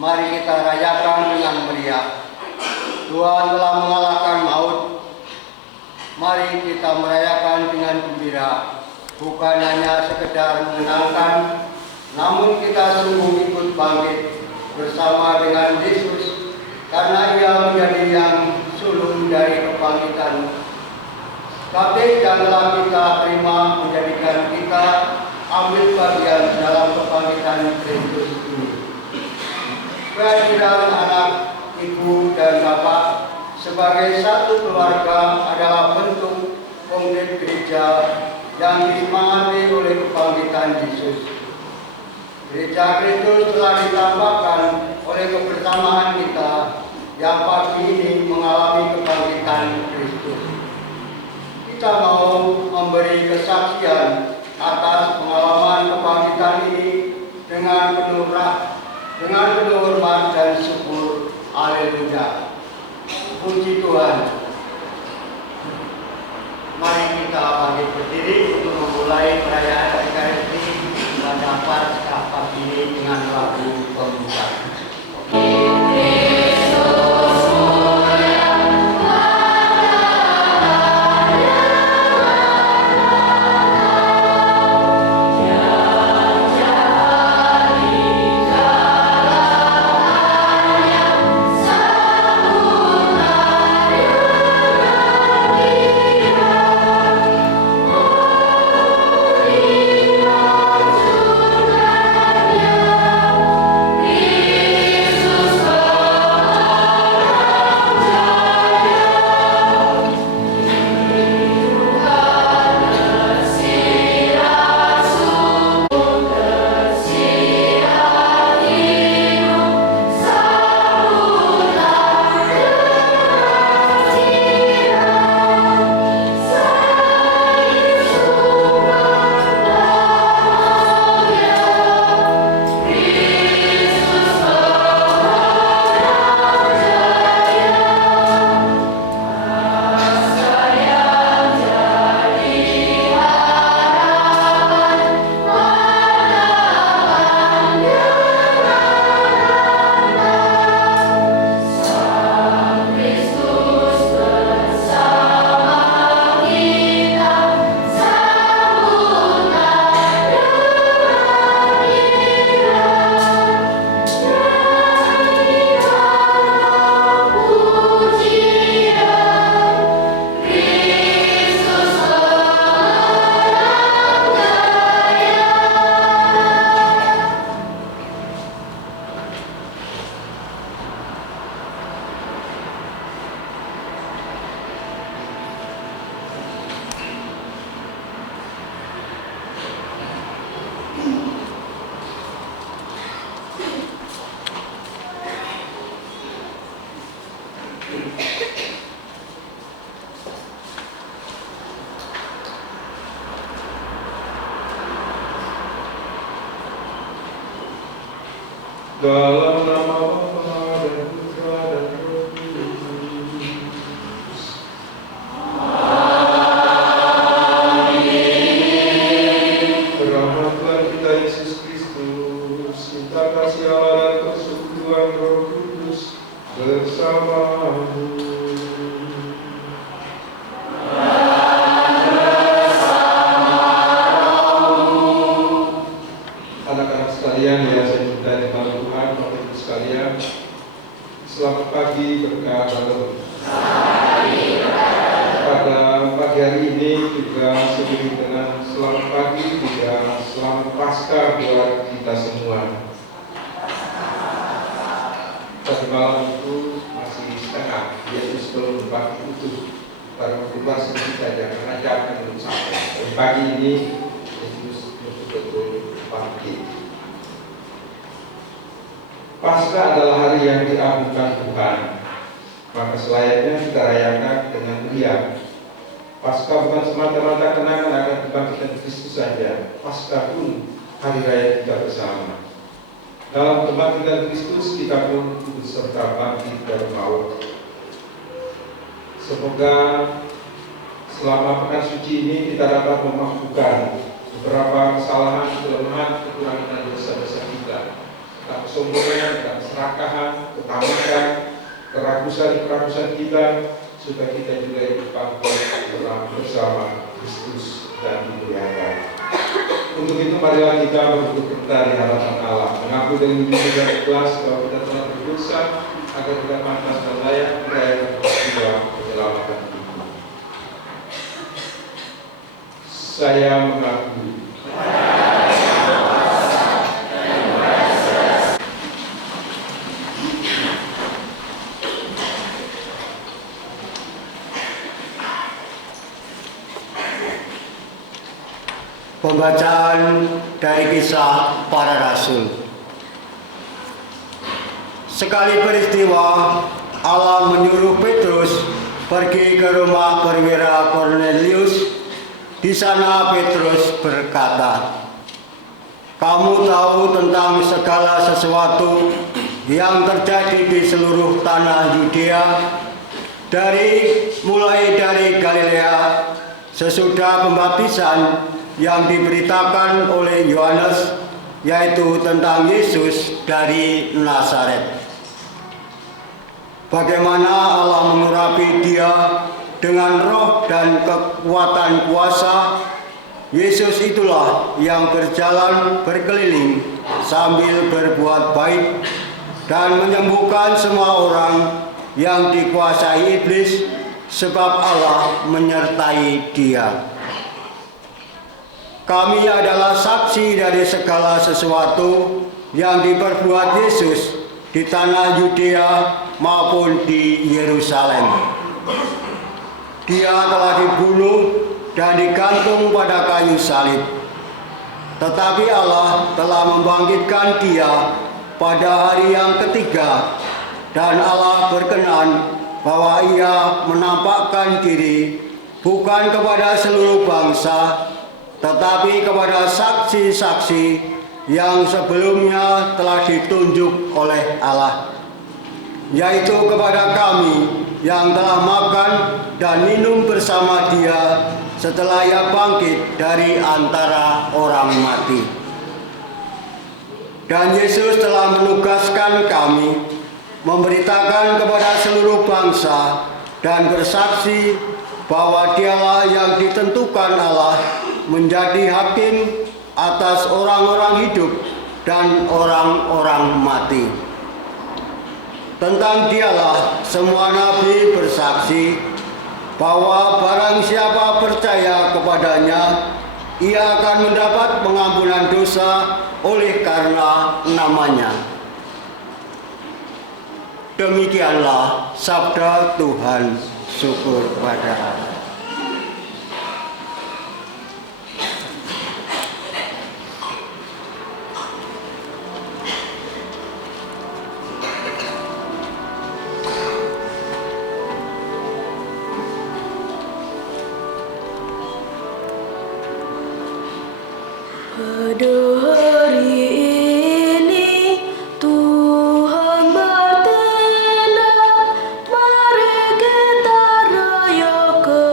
Mari kita rayakan dengan meriah. Tuhan telah mengalahkan maut. Mari kita merayakan dengan gembira. Bukan hanya sekedar menyenangkan, namun kita sungguh ikut bangkit bersama dengan Yesus, karena Ia menjadi yang sulung dari kebangkitan. Tapi janganlah kita terima menjadikan kita ambil bagian dalam kebangkitan Kristus ini. Kehadiran anak, ibu, dan bapak sebagai satu keluarga adalah bentuk konkret gereja yang disemangati oleh kebangkitan Yesus. Gereja Kristus telah ditambahkan oleh kebersamaan kita yang pagi ini mengalami kebangkitan Kristus. Kita mau memberi kesaksian atas pengalaman kebangkitan ini dengan penuh hormat dan syukur. Haleluya. Puji Tuhan. Mari kita bangkit berdiri untuk memulai perayaan Ekaristi pada Paskah pagi ini dengan lagu pembuka. Dalam nama Bapa dan Putra dan Roh Kudus. Amin. Rahmatlah kita Yesus Kristus, cinta kasih Allah dan persekutuan Roh Kudus bersamamu. Anak-anak sekalian yang saya cintai dalam Tuhan, Bapak Ibu sekalian, selamat pagi berkah Bapak. Pada pagi hari ini juga seiring dengan selamat pagi juga selamat Paskah buat kita semua. Tadi malam itu masih setengah, Yesus belum berbagi utuh, baru keluar sedikit saja karena jamnya belum sampai. Tapi pagi ini Yesus betul-betul bangkit. Paskah adalah hari yang diagungkan Tuhan, maka selayaknya kita rayakan dengan meriah. Paskah bukan semata-mata kenangan akan kebangkitan Kristus saja. Paskah pun hari raya kita bersama. Dalam kebangkitan Kristus kita pun beserta bangkit dari maut. Semoga selama pekan suci ini kita dapat memaafkan beberapa kesalahan, kelemahan, kekurangan dan dosa-dosa kita. Tak kesombongan, tak keserakahan, ketamakan, kerakusan kita, supaya kita juga ikut bangkit bersama Kristus dan dimuliakan. Untuk itu marilah kita bersyukur di hadapan Allah, mengaku dengan jujur dan ikhlas bahwa kita telah berdosa, agar kita pantas dan layak merayakan peristiwa penyelamatan itu. Saya mengaku Pembacaan dari Kisah Para Rasul. Sekali peristiwa, Allah menyuruh Petrus pergi ke rumah perwira Kornelius. Di sana Petrus berkata, "Kamu tahu tentang segala sesuatu yang terjadi di seluruh tanah Yudea, mulai dari Galilea sesudah pembaptisan yang diberitakan oleh Yohanes, yaitu tentang Yesus dari Nazaret. Bagaimana Allah mengurapi dia dengan roh dan kekuatan kuasa. Yesus itulah yang berjalan berkeliling sambil berbuat baik dan menyembuhkan semua orang yang dikuasai iblis, sebab Allah menyertai dia. Kami adalah saksi dari segala sesuatu yang diperbuat Yesus di tanah Yudea maupun di Yerusalem. Dia telah dibunuh dan digantung pada kayu salib. Tetapi Allah telah membangkitkan dia pada hari yang ketiga, dan Allah berkenan bahwa ia menampakkan diri bukan kepada seluruh bangsa, tetapi kepada saksi-saksi yang sebelumnya telah ditunjuk oleh Allah, yaitu kepada kami yang telah makan dan minum bersama dia setelah ia bangkit dari antara orang mati. Dan Yesus telah menugaskan kami memberitakan kepada seluruh bangsa dan bersaksi bahwa dialah yang ditentukan Allah menjadi hakim atas orang-orang hidup dan orang-orang mati. Tentang dialah semua nabi bersaksi bahwa barang siapa percaya kepadanya, ia akan mendapat pengampunan dosa oleh karena namanya. Demikianlah sabda Tuhan. Syukur pada Allah. Pada hari ini Tuhan bertindak, mari kita rayakan.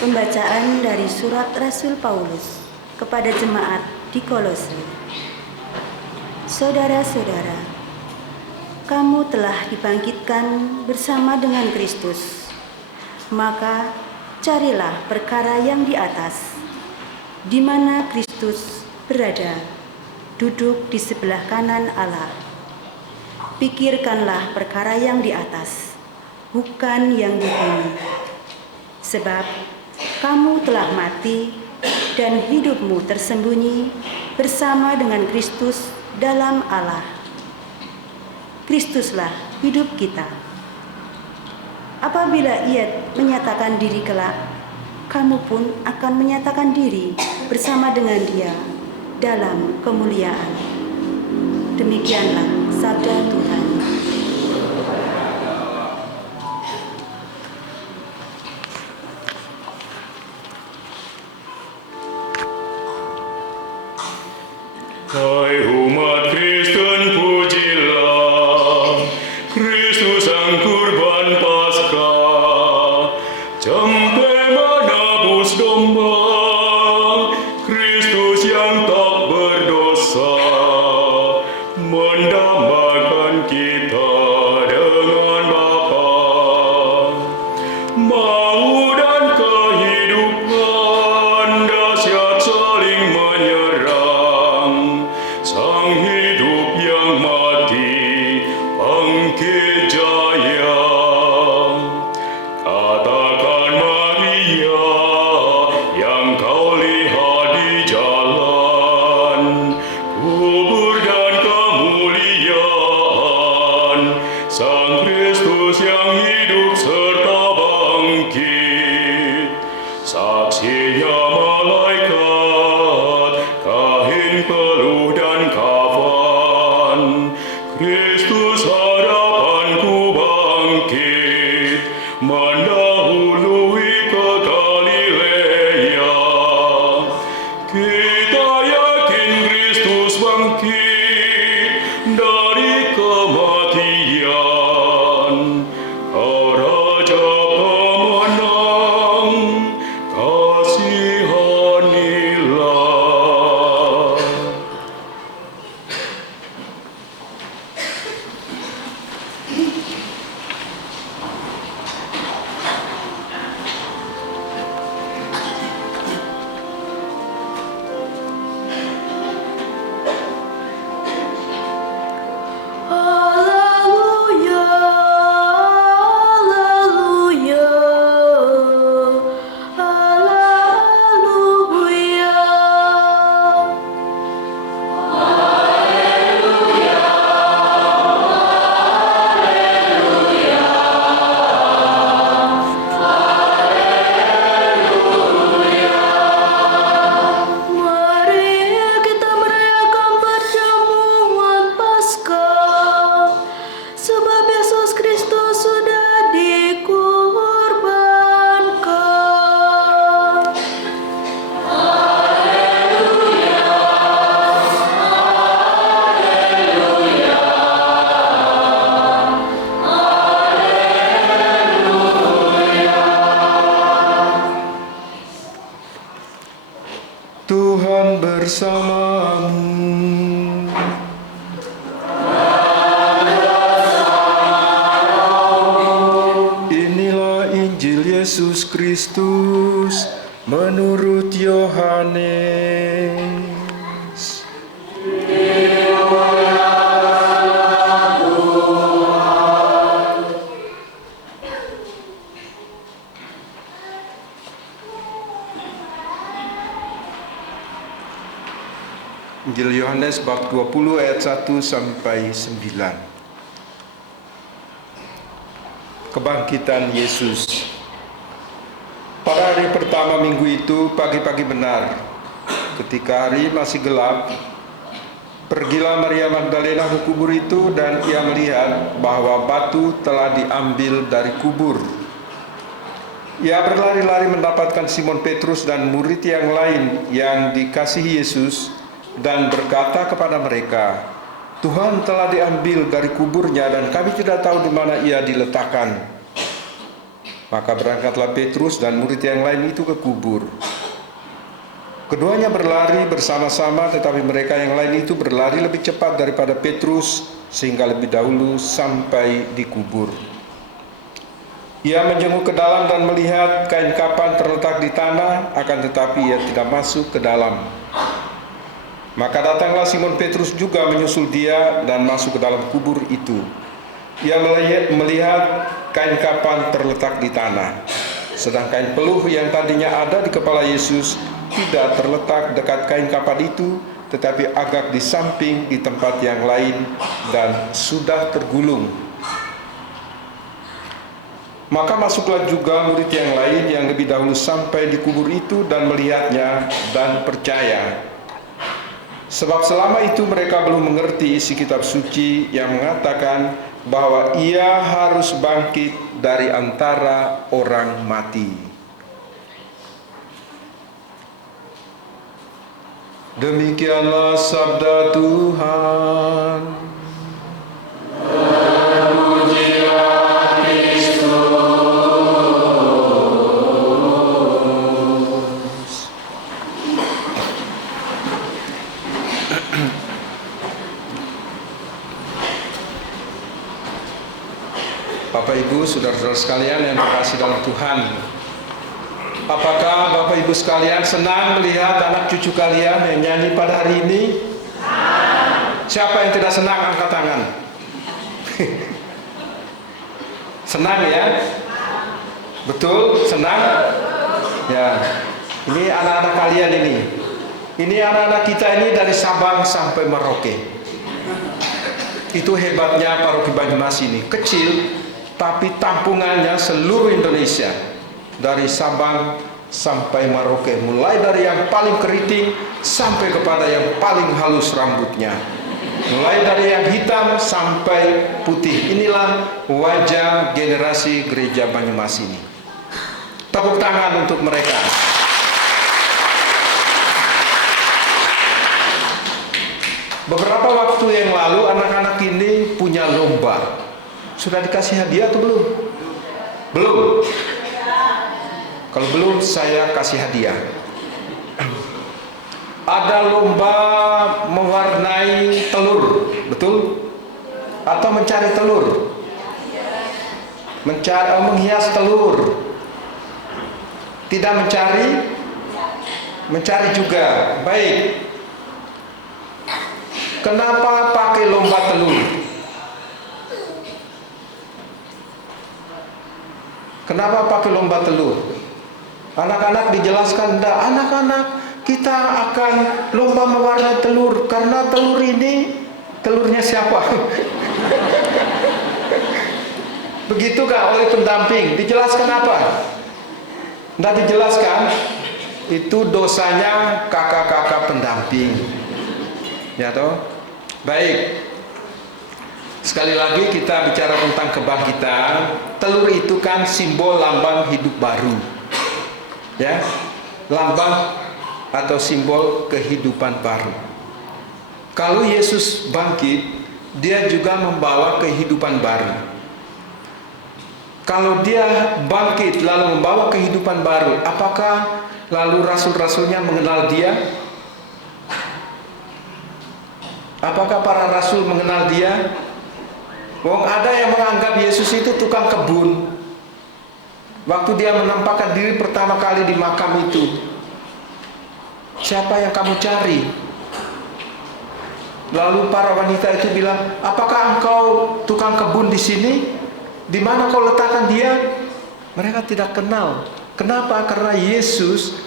Pembacaan dari surat Rasul Paulus kepada jemaat di Kolose. Saudara-saudara, kamu telah dibangkitkan bersama dengan Kristus. Maka carilah perkara yang di atas, di mana Kristus berada, duduk di sebelah kanan Allah. Pikirkanlah perkara yang di atas, bukan yang di bumi. Sebab kamu telah mati dan hidupmu tersembunyi bersama dengan Kristus dalam Allah. Kristuslah hidup kita. Apabila Ia menyatakan diri kelak, kamu pun akan menyatakan diri bersama dengan Dia dalam kemuliaan. Demikianlah sabda Tuhan. Hai umat Kristen, pujilah Kristus sang kurban Paskah. Sampai menebus domba, Kristus yang tak berdosa, mendamaikan kita dengan Bapa. Maut dan kehidupan dahsyat saling menyerang. Sang hidup yang mati bangkit jaya. Katakan Maria yang kau lihat di jalan, kubur dan kemuliaan Sang Kristus yang hidup serta bangkit. Saksinya malaikat, kain peluh dan kafan. Kristus harapanku bangkit, mendahului ke Galilea. Kita yakin Kristus bangkit dari kematian. Kau Raja pemenang, kasihanilah. Haleluya, haleluya, haleluya. Mari kita merayakan perjamuan Paskah, sebab Yesus Kristus sudah dikorbankan. Tuhan bersamamu. Inilah Injil Yesus Kristus menurut Yohanes. Injil Yohanes bab 20 ayat 1 sampai 9. Kebangkitan Yesus. Pada hari pertama minggu itu, pagi-pagi benar, ketika hari masih gelap, pergilah Maria Magdalena ke kubur itu dan ia melihat bahwa batu telah diambil dari kubur. Ia berlari-lari mendapatkan Simon Petrus dan murid yang lain yang dikasihi Yesus dan berkata kepada mereka, "Tuhan telah diambil dari kuburnya dan kami tidak tahu di mana ia diletakkan." Maka berangkatlah Petrus dan murid yang lain itu ke kubur. Keduanya berlari bersama-sama, tetapi mereka yang lain itu berlari lebih cepat daripada Petrus, sehingga lebih dahulu sampai di kubur. Ia menjenguk ke dalam dan melihat kain kapan terletak di tanah, akan tetapi ia tidak masuk ke dalam. Maka datanglah Simon Petrus juga menyusul dia dan masuk ke dalam kubur itu. Ia melihat kain kapan terletak di tanah, sedang kain peluh yang tadinya ada di kepala Yesus tidak terletak dekat kain kapan itu, tetapi agak di samping di tempat yang lain dan sudah tergulung. Maka masuklah juga murid yang lain yang lebih dahulu sampai di kubur itu dan melihatnya dan percaya. Sebab selama itu mereka belum mengerti isi kitab suci yang mengatakan bahwa ia harus bangkit dari antara orang mati. Demikianlah sabda Tuhan. Bapak Ibu, saudara-saudara sekalian yang terkasih dalam Tuhan, apakah Bapak Ibu sekalian senang melihat anak cucu kalian yang nyanyi pada hari ini? Siapa yang tidak senang angkat tangan? Senang ya? Betul? Senang? Ya. Ini anak-anak kalian ini. Ini anak-anak kita ini dari Sabang sampai Merauke. Itu hebatnya Paroki Banyumas ini. Kecil, tapi tampungannya seluruh Indonesia, dari Sabang sampai Merauke, mulai dari yang paling keriting sampai kepada yang paling halus rambutnya, mulai dari yang hitam sampai putih. Inilah wajah generasi gereja Banyumas ini. Tepuk tangan untuk mereka. Beberapa waktu yang lalu anak-anak ini punya lomba. Sudah dikasih hadiah atau belum? Belum? Kalau belum, saya kasih hadiah. Ada lomba mewarnai telur, betul? Atau mencari telur? Menghias telur. Tidak mencari? Mencari juga. Baik. Kenapa pakai lomba telur? Kenapa pakai lomba telur? Anak-anak dijelaskan, enggak, anak-anak, kita akan lomba mewarnai telur karena telur ini telurnya siapa? Begitukah oleh pendamping? Dijelaskan apa? Enggak dijelaskan. Itu dosanya kakak-kakak pendamping. Ya toh? Baik. Sekali lagi kita bicara tentang kebangkitan. Telur itu kan simbol lambang hidup baru. Ya, lambang atau simbol kehidupan baru. Kalau Yesus bangkit, dia juga membawa kehidupan baru. Kalau dia bangkit lalu membawa kehidupan baru, apakah lalu rasul-rasulnya mengenal dia? Apakah para rasul mengenal dia? Wong ada yang menganggap Yesus itu tukang kebun. Waktu dia menampakkan diri pertama kali di makam itu, siapa yang kamu cari? Lalu para wanita itu bilang, apakah engkau tukang kebun di sini? Di mana kau letakkan dia? Mereka tidak kenal. Kenapa? Karena Yesus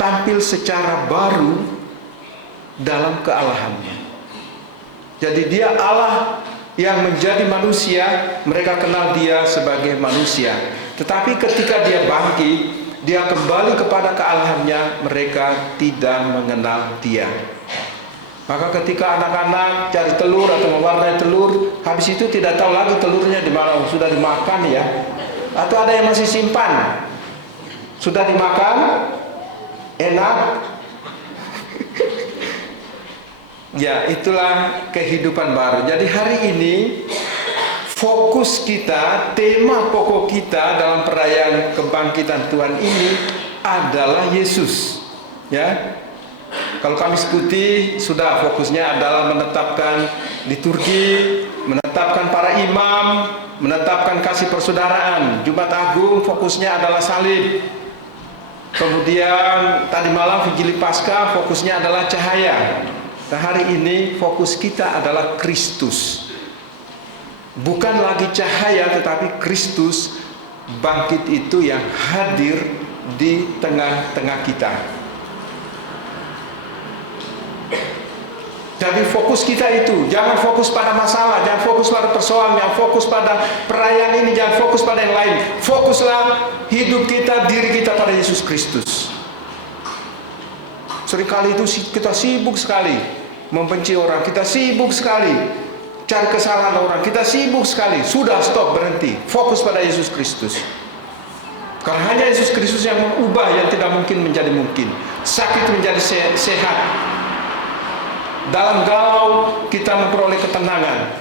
tampil secara baru dalam kealahannya. Jadi dia Allah yang menjadi manusia, mereka kenal dia sebagai manusia. Tetapi ketika dia bangkit, dia kembali kepada kealahannya, mereka tidak mengenal dia. Maka ketika anak-anak cari telur atau mewarnai telur, habis itu tidak tahu lagi telurnya di mana, sudah dimakan ya. Atau ada yang masih simpan. Sudah dimakan, enak. Ya, itulah kehidupan baru. Jadi hari ini fokus kita, tema pokok kita dalam perayaan kebangkitan Tuhan ini adalah Yesus. Ya, kalau Kamis Putih sudah fokusnya adalah menetapkan liturgi, menetapkan para imam, menetapkan kasih persaudaraan. Jumat Agung fokusnya adalah salib. Kemudian tadi malam Vigili Paskah fokusnya adalah cahaya. Nah, hari ini fokus kita adalah Kristus. Bukan lagi cahaya, tetapi Kristus bangkit itu yang hadir di tengah-tengah kita. Jadi fokus kita itu, jangan fokus pada masalah, jangan fokus pada persoalan, jangan fokus pada perayaan ini, jangan fokus pada yang lain. Fokuslah hidup kita, diri kita pada Yesus Kristus. Seringkali itu kita sibuk sekali membenci orang, kita sibuk sekali cari kesalahan orang, kita sibuk sekali. Sudah, stop, berhenti. Fokus pada Yesus Kristus. Karena hanya Yesus Kristus yang mengubah yang tidak mungkin menjadi mungkin. Sakit menjadi sehat. Dalam galau kita memperoleh ketenangan.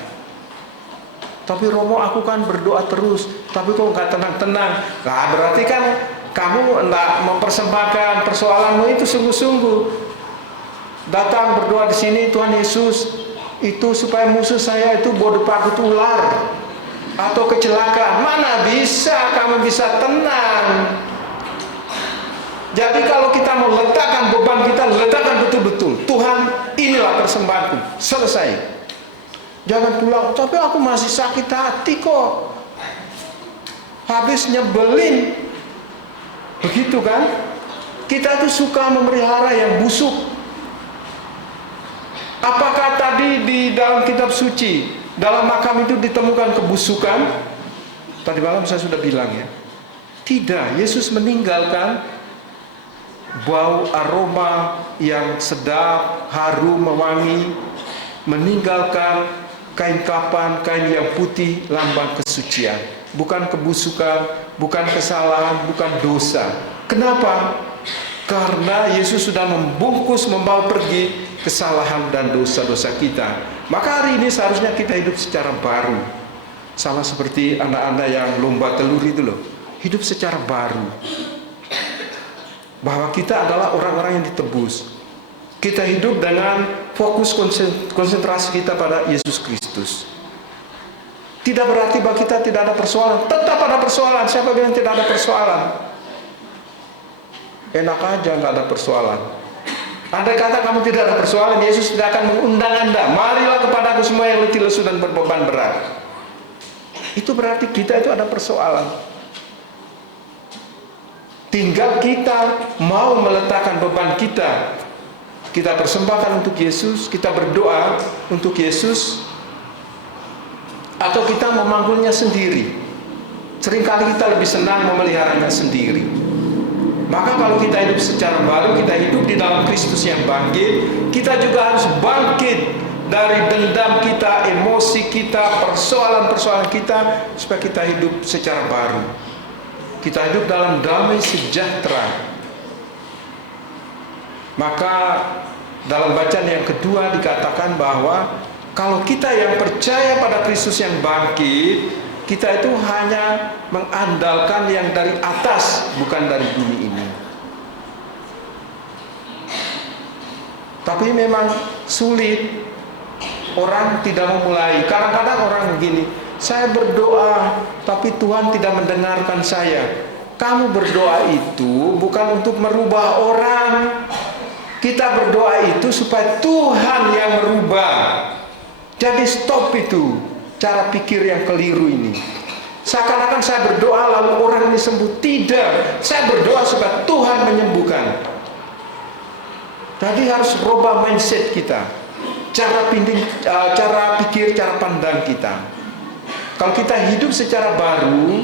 Tapi Romo, aku kan berdoa terus, tapi kok nggak tenang-tenang. Nah, berarti kan kamu nggak mempersembahkan persoalanmu itu sungguh-sungguh. Datang berdoa di sini, Tuhan Yesus, itu supaya musuh saya itu bodoh pagut ular atau kecelakaan. Mana bisa kamu bisa tenang? Jadi kalau kita mau letakkan beban kita, letakkan betul-betul. Tuhan, inilah persembahanku. Selesai. Jangan pulang, tapi aku masih sakit hati kok. Habis nyebelin. Begitu kan? Kita tuh suka memelihara yang busuk. Apakah tadi di dalam kitab suci, dalam makam itu ditemukan kebusukan? Tadi malam saya sudah bilang ya. Tidak, Yesus meninggalkan bau aroma yang sedap, harum, mewangi, meninggalkan kain kapan, kain yang putih, lambang kesucian. Bukan kebusukan, bukan kesalahan, bukan dosa. Kenapa? Karena Yesus sudah membungkus, membawa pergi kesalahan dan dosa-dosa kita. Maka hari ini seharusnya kita hidup secara baru. Sama seperti anak-anak yang lomba telur itu loh. Hidup secara baru. Bahwa kita adalah orang-orang yang ditebus. Kita hidup dengan fokus konsentrasi kita pada Yesus Kristus. Tidak berarti bahwa kita tidak ada persoalan. Tetap ada persoalan. Siapa bilang tidak ada persoalan? Enak aja nggak ada persoalan. Andai kata kamu tidak ada persoalan, Yesus tidak akan mengundang Anda. Marilah kepadaku semua yang letih lesu dan berbeban berat. Itu berarti kita itu ada persoalan. Tinggal kita mau meletakkan beban kita. Kita persembahkan untuk Yesus, kita berdoa untuk Yesus, atau kita memanggulnya sendiri. Seringkali kita lebih senang memeliharanya sendiri. Maka kalau kita hidup secara baru, kita hidup di dalam Kristus yang bangkit, kita juga harus bangkit dari dendam kita, emosi kita, persoalan-persoalan kita, supaya kita hidup secara baru. Kita hidup dalam damai sejahtera. Maka dalam bacaan yang kedua dikatakan bahwa kalau kita yang percaya pada Kristus yang bangkit, kita itu hanya mengandalkan yang dari atas, bukan dari bumi ini. Tapi memang sulit, orang tidak memulai. Kadang-kadang orang begini, saya berdoa, tapi Tuhan tidak mendengarkan saya. Kamu berdoa itu bukan untuk merubah orang. Kita berdoa itu supaya Tuhan yang merubah. Jadi stop itu cara pikir yang keliru ini. Seakan-akan saya berdoa lalu orang ini sembuh. Tidak, saya berdoa supaya Tuhan menyembuhkan. Jadi harus rubah mindset kita, cara pikir, cara pandang kita. Kalau kita hidup secara baru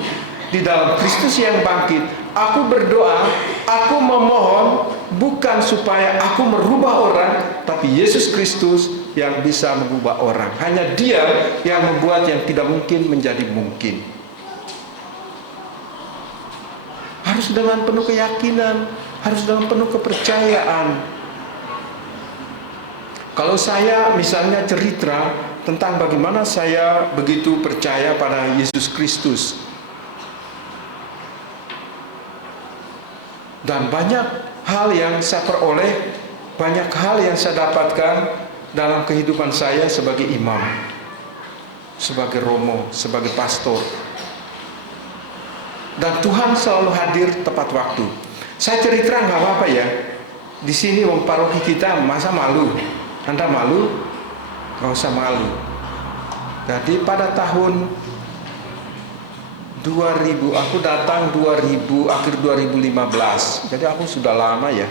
di dalam Kristus yang bangkit, aku berdoa, aku memohon bukan supaya aku merubah orang, tapi Yesus Kristus yang bisa mengubah orang. Hanya Dia yang membuat yang tidak mungkin menjadi mungkin. Harus dengan penuh keyakinan, harus dengan penuh kepercayaan. Kalau saya misalnya cerita tentang bagaimana saya begitu percaya pada Yesus Kristus. Dan banyak hal yang saya peroleh, banyak hal yang saya dapatkan dalam kehidupan saya sebagai imam, sebagai romo, sebagai pastor. Dan Tuhan selalu hadir tepat waktu. Saya cerita nggak apa-apa ya. Di sini wong paroki kita masa malu. Anda malu? Nggak usah malu. Jadi pada tahun 2000, aku datang 2000, akhir 2015. Jadi aku sudah lama ya.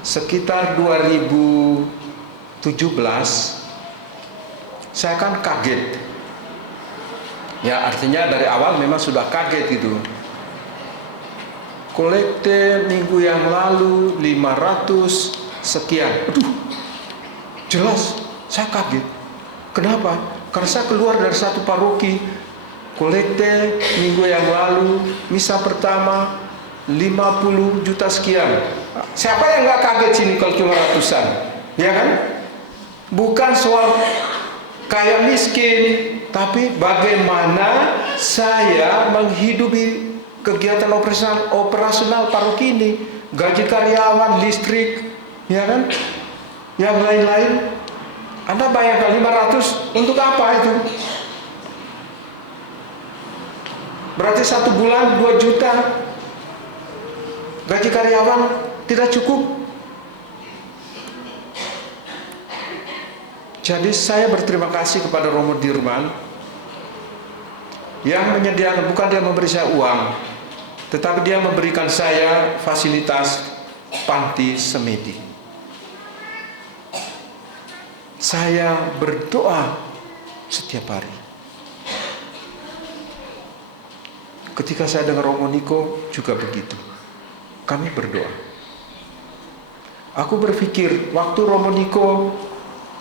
Sekitar 2017 saya kan kaget. Ya, artinya dari awal memang sudah kaget gitu. Kolekte minggu yang lalu 500 sekian. Aduh, jelas saya kaget. Kenapa? Karena saya keluar dari satu paroki, kolekte minggu yang lalu, misa pertama 50 juta sekian. Siapa yang nggak kaget sini kalau cuma ratusan? Ya kan? Bukan soal kaya miskin, tapi bagaimana saya menghidupi kegiatan operasional paroki ini, gaji karyawan, listrik, ya kan? Yang lain-lain. Anda bayangkan 500 untuk apa itu? Berarti 1 bulan 2 juta. Gaji karyawan tidak cukup. Jadi saya berterima kasih kepada Romo Dirman yang menyediakan, bukan dia memberi saya uang, tetapi dia memberikan saya fasilitas panti semedi. Saya berdoa setiap hari. Ketika saya dengar Romo Niko juga begitu. Kami berdoa. Aku berpikir waktu Romo Niko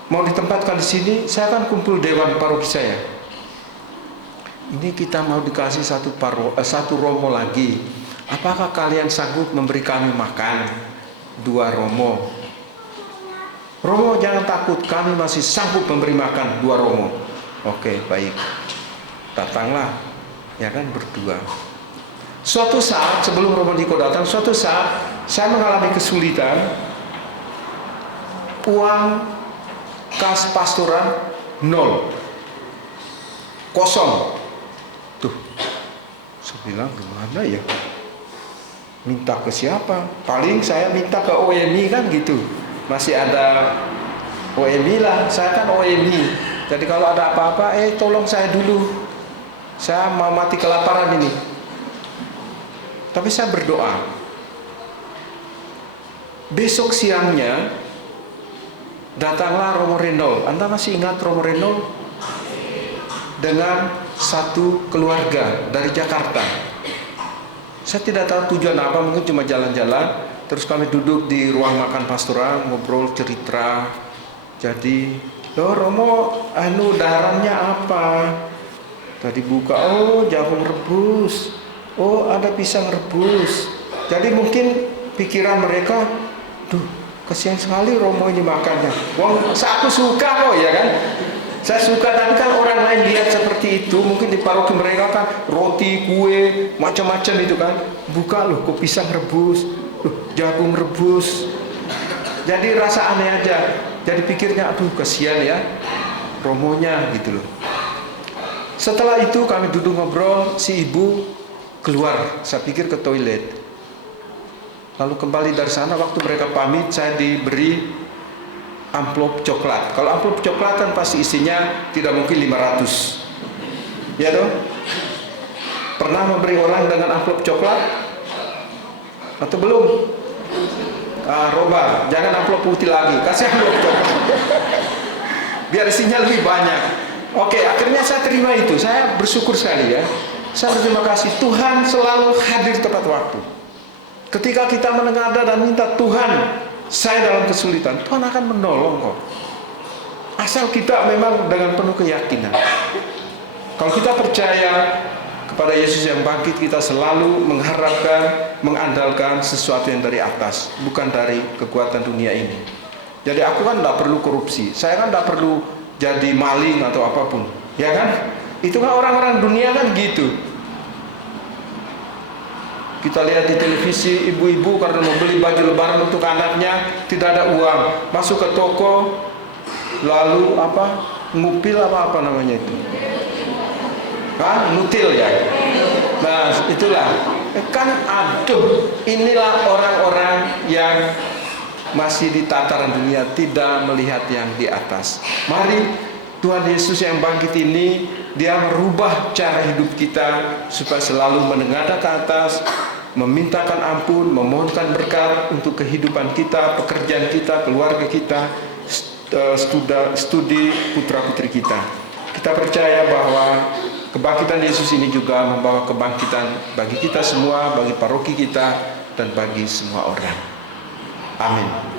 mau ditempatkan di sini, saya akan kumpul dewan paroki saya. Ini kita mau dikasih satu romo lagi. Apakah kalian sanggup memberi kami makan 2 romo? Romo jangan takut, kami masih sanggup memberi makan 2 romo. Oke, baik. Datanglah, ya kan, berdua. Suatu saat sebelum Romo Niko datang, suatu saat saya mengalami kesulitan. Uang kas pastoran 0, kosong. Tuh, saya bilang gimana ya? Minta ke siapa? Paling saya minta ke OMI kan gitu. Masih ada OMI lah, saya kan OMI. Jadi kalau ada apa-apa, tolong saya dulu. Saya mau mati kelaparan ini. Tapi saya berdoa. Besok siangnya datanglah Romo Renol. Anda masih ingat Romo Renol? Dengan satu keluarga dari Jakarta. Saya tidak tahu tujuan apa, mungkin cuma jalan-jalan. Terus kami duduk di ruang makan pastoral, ngobrol, cerita. Jadi, loh Romo, daharannya apa? Tadi buka, oh jagung rebus. Oh ada pisang rebus. Jadi mungkin pikiran mereka, duh kasihan sekali Romo ini makannya. Wong, aku suka kok ya kan. Saya suka, tapi kan orang lain lihat seperti itu. Mungkin di paroki mereka kan roti, kue, macam-macam itu kan. Buka loh, kok pisang rebus, jagung rebus. Jadi rasa aneh aja. Jadi pikirnya, aduh kasihan ya Romonya gitu loh. Setelah itu kami duduk ngobrol, si ibu keluar. Saya pikir ke toilet. Lalu kembali dari sana, waktu mereka pamit, saya diberi amplop coklat. Kalau amplop coklat kan pasti isinya tidak mungkin 500. Ya toh? Pernah memberi orang dengan amplop coklat? Atau belum? Roba, jangan amplop putih lagi, kasih amplop coklat. Biar isinya lebih banyak. Oke, akhirnya saya terima itu. Saya bersyukur sekali ya. Saya berterima kasih, Tuhan selalu hadir tepat waktu. Ketika kita menengadah dan minta Tuhan, saya dalam kesulitan, Tuhan akan menolong kok. Asal kita memang dengan penuh keyakinan. Kalau kita percaya kepada Yesus yang bangkit, kita selalu mengharapkan, mengandalkan sesuatu yang dari atas, bukan dari kekuatan dunia ini. Jadi aku kan tidak perlu korupsi, saya kan tidak perlu jadi maling atau apapun, ya kan? Itu kan orang-orang dunia kan gitu. Kita lihat di televisi ibu-ibu karena mau beli baju lebaran untuk anaknya tidak ada uang, masuk ke toko lalu apa? Ngupil apa namanya itu? Nutil ya. Nah, itulah. Kan aduh, inilah orang-orang yang masih di tataran dunia, tidak melihat yang di atas. Mari Tuhan Yesus yang bangkit ini, Dia merubah cara hidup kita supaya selalu menengadah ke atas, memintakan ampun, memohonkan berkat untuk kehidupan kita, pekerjaan kita, keluarga kita, studi putra-putri kita. Kita percaya bahwa kebangkitan Yesus ini juga membawa kebangkitan bagi kita semua, bagi paroki kita, dan bagi semua orang. Amin.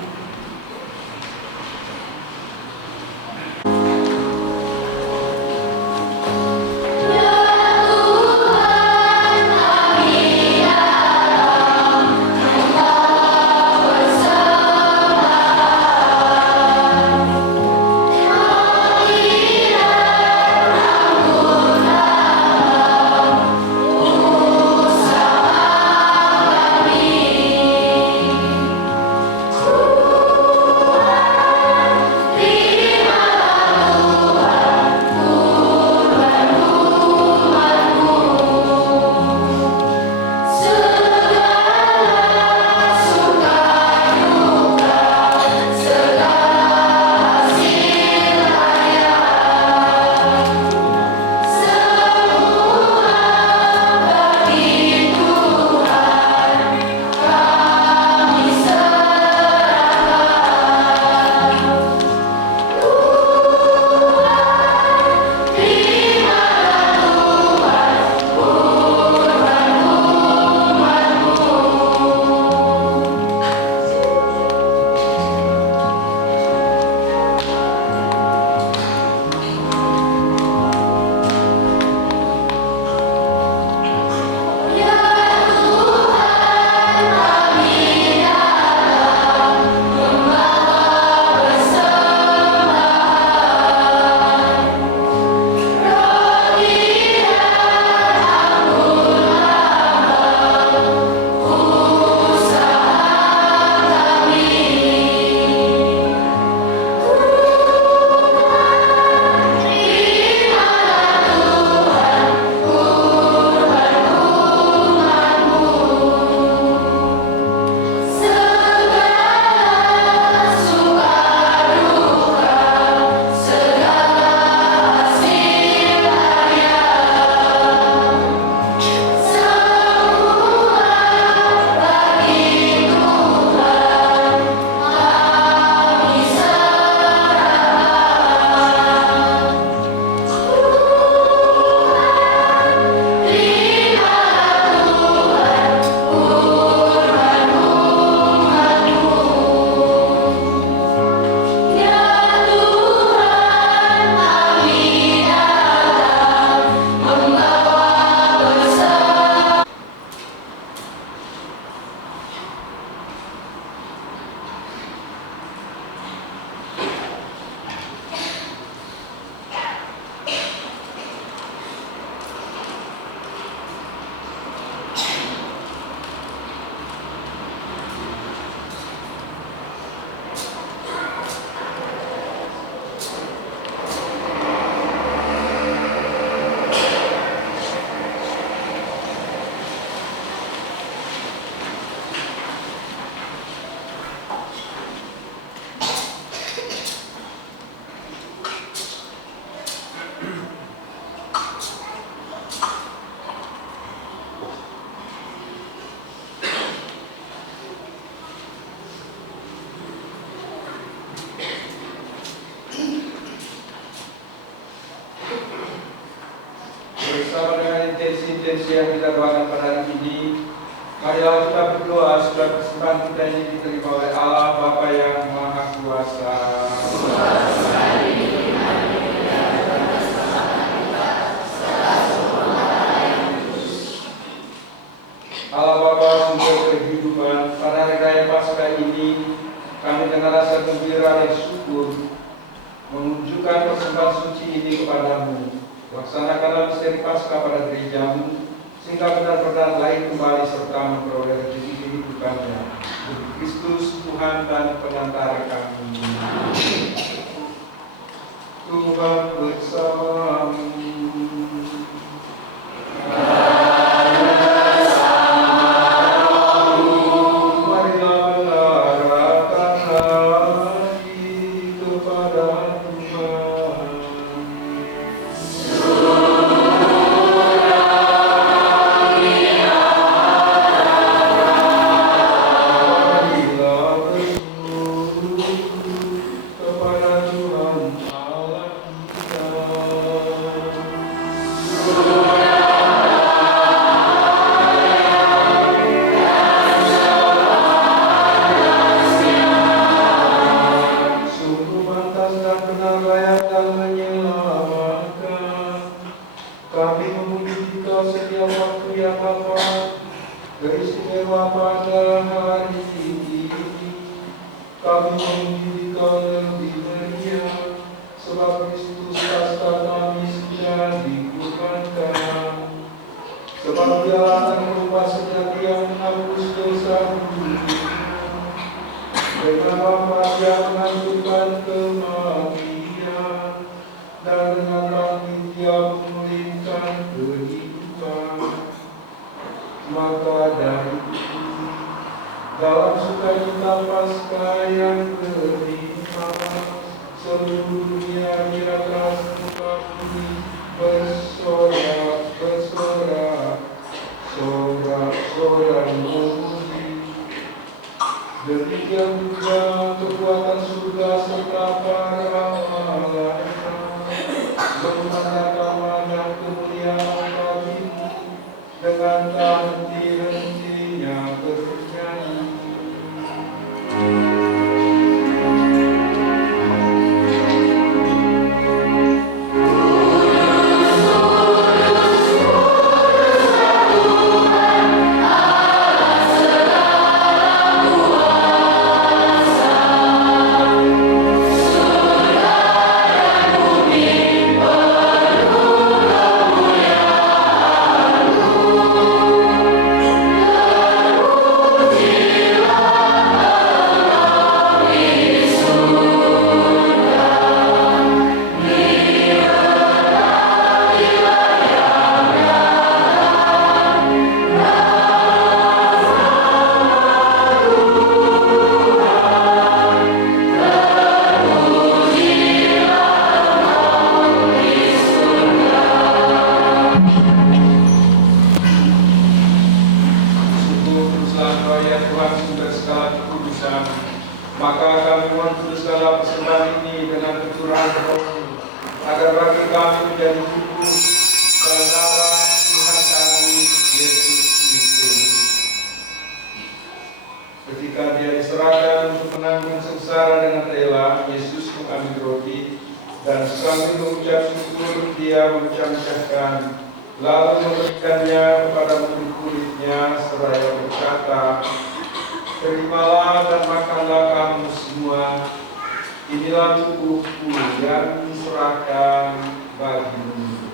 intensi yang kita doakan pada hari ini, marilah kita berdoa supaya persembahan kita ini diterima oleh Allah Bapa yang Maha Kuasa. Allah Bapa sumber kehidupan, pada hari raya Paskah ini kami dengan rasa gembira gembira dan syukur, menunjukkan persembahan suci ini kepadamu. Laksanakanlah misteri Paskah pada gerejamu, sehingga benar-benar lain kembali serta memperoleh rezeki kehidupannya. Demi Kristus Tuhan dan Pengantara kami. Tuhan bersamamu. Dalam sukacita Paskah yang kelima, seluruh dunia biarlah muka bumi bersorak, sorak memuji. Demikian juga kekuatan surga serta para malaikat menandakan kemuliaan bagimu dengan tak henti-hentinya bernyanyi. Maka kami mohon segala persembahan ini dengan kecurahan roh-Mu, agar bagi kami menjadi tubuh dan darah Tuhan kami Yesus Kristus. Ketika Dia diserahkan untuk menanggung sengsara dengan rela, Yesus mengambil roti dan sambil mengucap syukur Dia memecah-mecahkan, lalu memberikannya kepada murid-muridnya seraya berkata, "Terimalah dan makanlah kamu semua, inilah tubuhku yang diserahkan bagimu."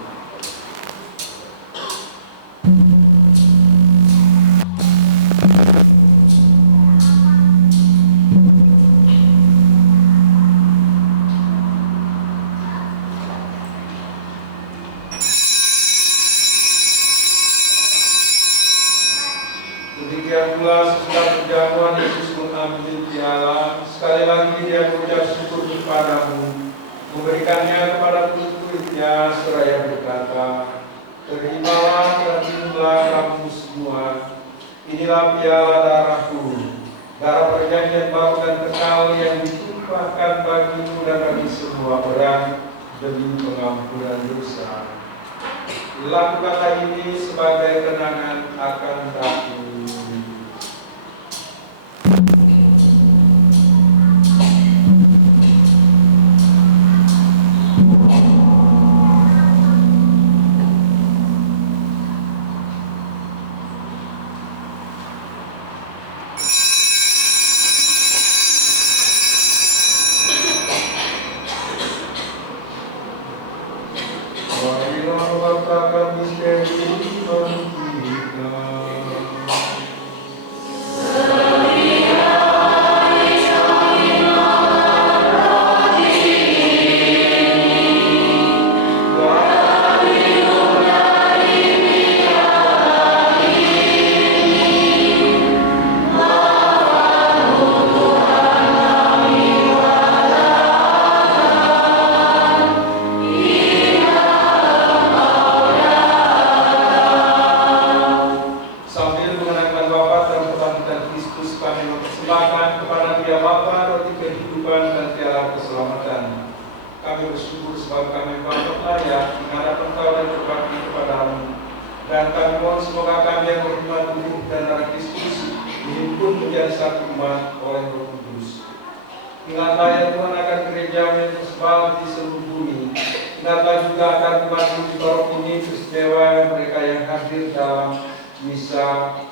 Demikian pula sesudah perjamuan Yesus mengambil piala, sekali lagi Dia mengucap syukur kepadamu, memberikannya kepada murid-muridnya seraya berkata, "Terimalah dan minumlah kamu semua, inilah piala darahku, darah perjanjian baru dan kekal yang ditumpahkan bagimu dan bagi semua orang demi pengampunan dosa. Lakukanlah ini sebagai kenangan akan aku." dan tiara keselamatan. Kami bersyukur sebab kami patut layak menghadap Engkau dan berbakti kepadamu. Dan kami mohon semoga kami yang berkhidmat tubuh dan darah Kristus dihimpun menjadi satu umat oleh Roh Kudus. Ingatlah ya Tuhan akan gereja-Mu yang tersebar di seluruh bumi. Ingatlah juga akan umat di Torok ini peristiwa mereka yang hadir dalam misa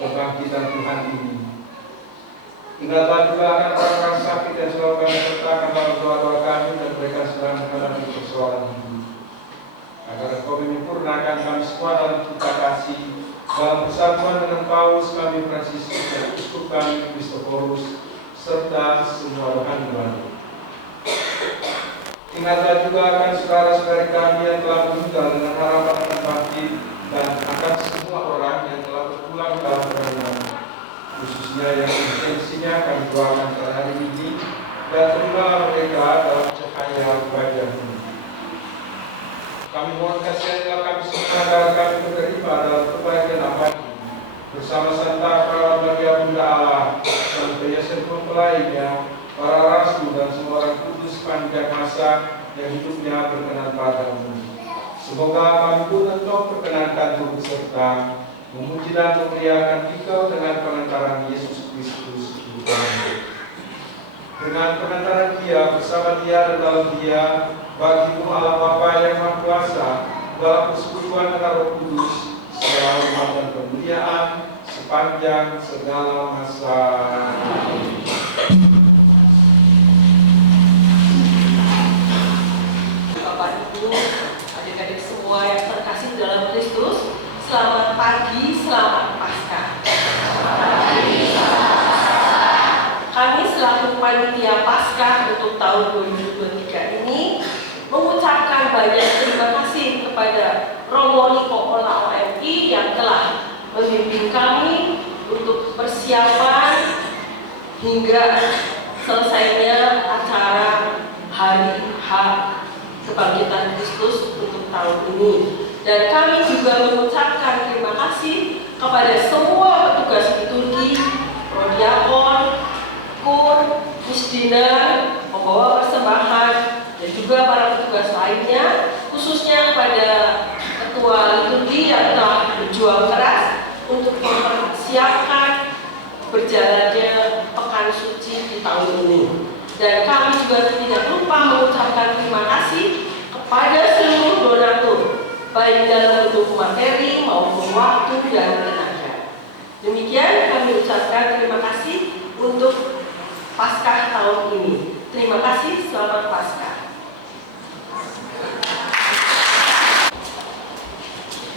kebangkitan Tuhan ini. Ingatlah juga akan orang-orang sakit yang selalu kami sertakan dalam doa-doa kami dan mereka sedang menghadapi persoalan hidup. Agar Engkau menyempurnakan kami semua dalam cinta kasih. Dalam persatuan dengan Paulus kami Fransiskus dan Uskup kami Kristoforus serta semua rohani. Ingatlah juga akan saudara-saudari kami yang telah meninggal dengan harapan akan bangkit dan akan semua orang yang telah berpulang dalam perjalanan, khususnya yang intensinya kami doakan pada hari ini, dan terimalah mereka dalam cahaya wajah-Mu. Kami mohon kasihanlah kami semua agar kami menerima dalam kebahagiaan abadi bersama Santa Perawat Maria Bunda Allah dan Yesus mempelainya, para rasul dan semua orang kudus sepanjang masa yang hidupnya berkenan padamu. Semoga kami pun engkau perkenankan turut serta memuji dan memuliakan Engkau dengan pengantaran Yesus Kristus Tuhan. Dengan pengantaran Dia bersama Dia dan dalam Dia, bagi-Mu Allah Bapa yang Maha Kuasa, dalam persekutuan dengan Roh Kudus, segala hormat dan kemuliaan sepanjang segala masa. Bapak Ibu, adik-adik semua yang terkasih dalam Kristus, selamat pagi, selamat Paskah. Kami selaku panitia Paskah untuk tahun 2023 ini mengucapkan banyak terima kasih kepada Romo Niko Ola OMI yang telah membimbing kami untuk persiapan hingga selesainya acara Hari H Kebangkitan Kristus untuk tahun ini. Dan kami juga mengucapkan terima kasih kepada semua petugas liturgi, prodiakon, kur, misdina, pembawa persembahan, dan juga para petugas lainnya, khususnya kepada ketua liturgi yang telah berjuang keras untuk mempersiapkan berjalannya Pekan Suci di tahun ini. Dan kami juga tidak lupa mengucapkan terima kasih kepada seluruh donatur, baik dalam bentuk materi maupun waktu dan tenaga. Demikian kami ucapkan terima kasih untuk Paskah tahun ini. Terima kasih, selamat Paskah.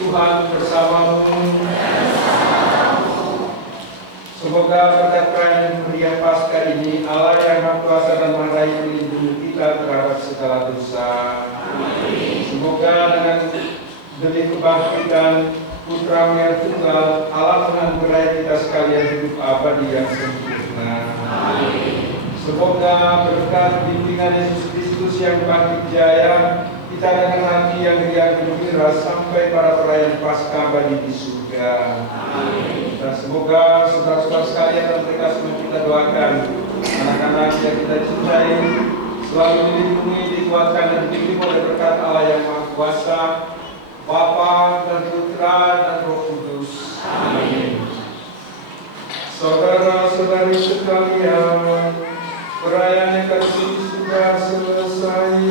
Tuhan bersamamu. Semoga berkat perayaan meriah Paskah ini Allah yang Maha Kuasa dan Maha Raya melindungi kita terhadap segala dosa. Semoga dengan demi kebangkitan Putra yang tunggal Allah menganugerai kita sekalian hidup abadi yang sempurna. Semoga berkat bimbingan Yesus Kristus yang bangkit jaya, kita dengan hati yang riang gembira sampai pada perayaan Paskah abadi di surga. Dan semoga saudara-saudara sekalian dan mereka semua kita doakan, anak-anak yang kita cintai selalu dilindungi, dikuatkan dan dibimbing oleh berkat Allah yang Maha Kuasa, Bapa dan Putra dan Roh Kudus. Amin. Saudara-saudari sekalian, perayaan Ekaristi sudah selesai.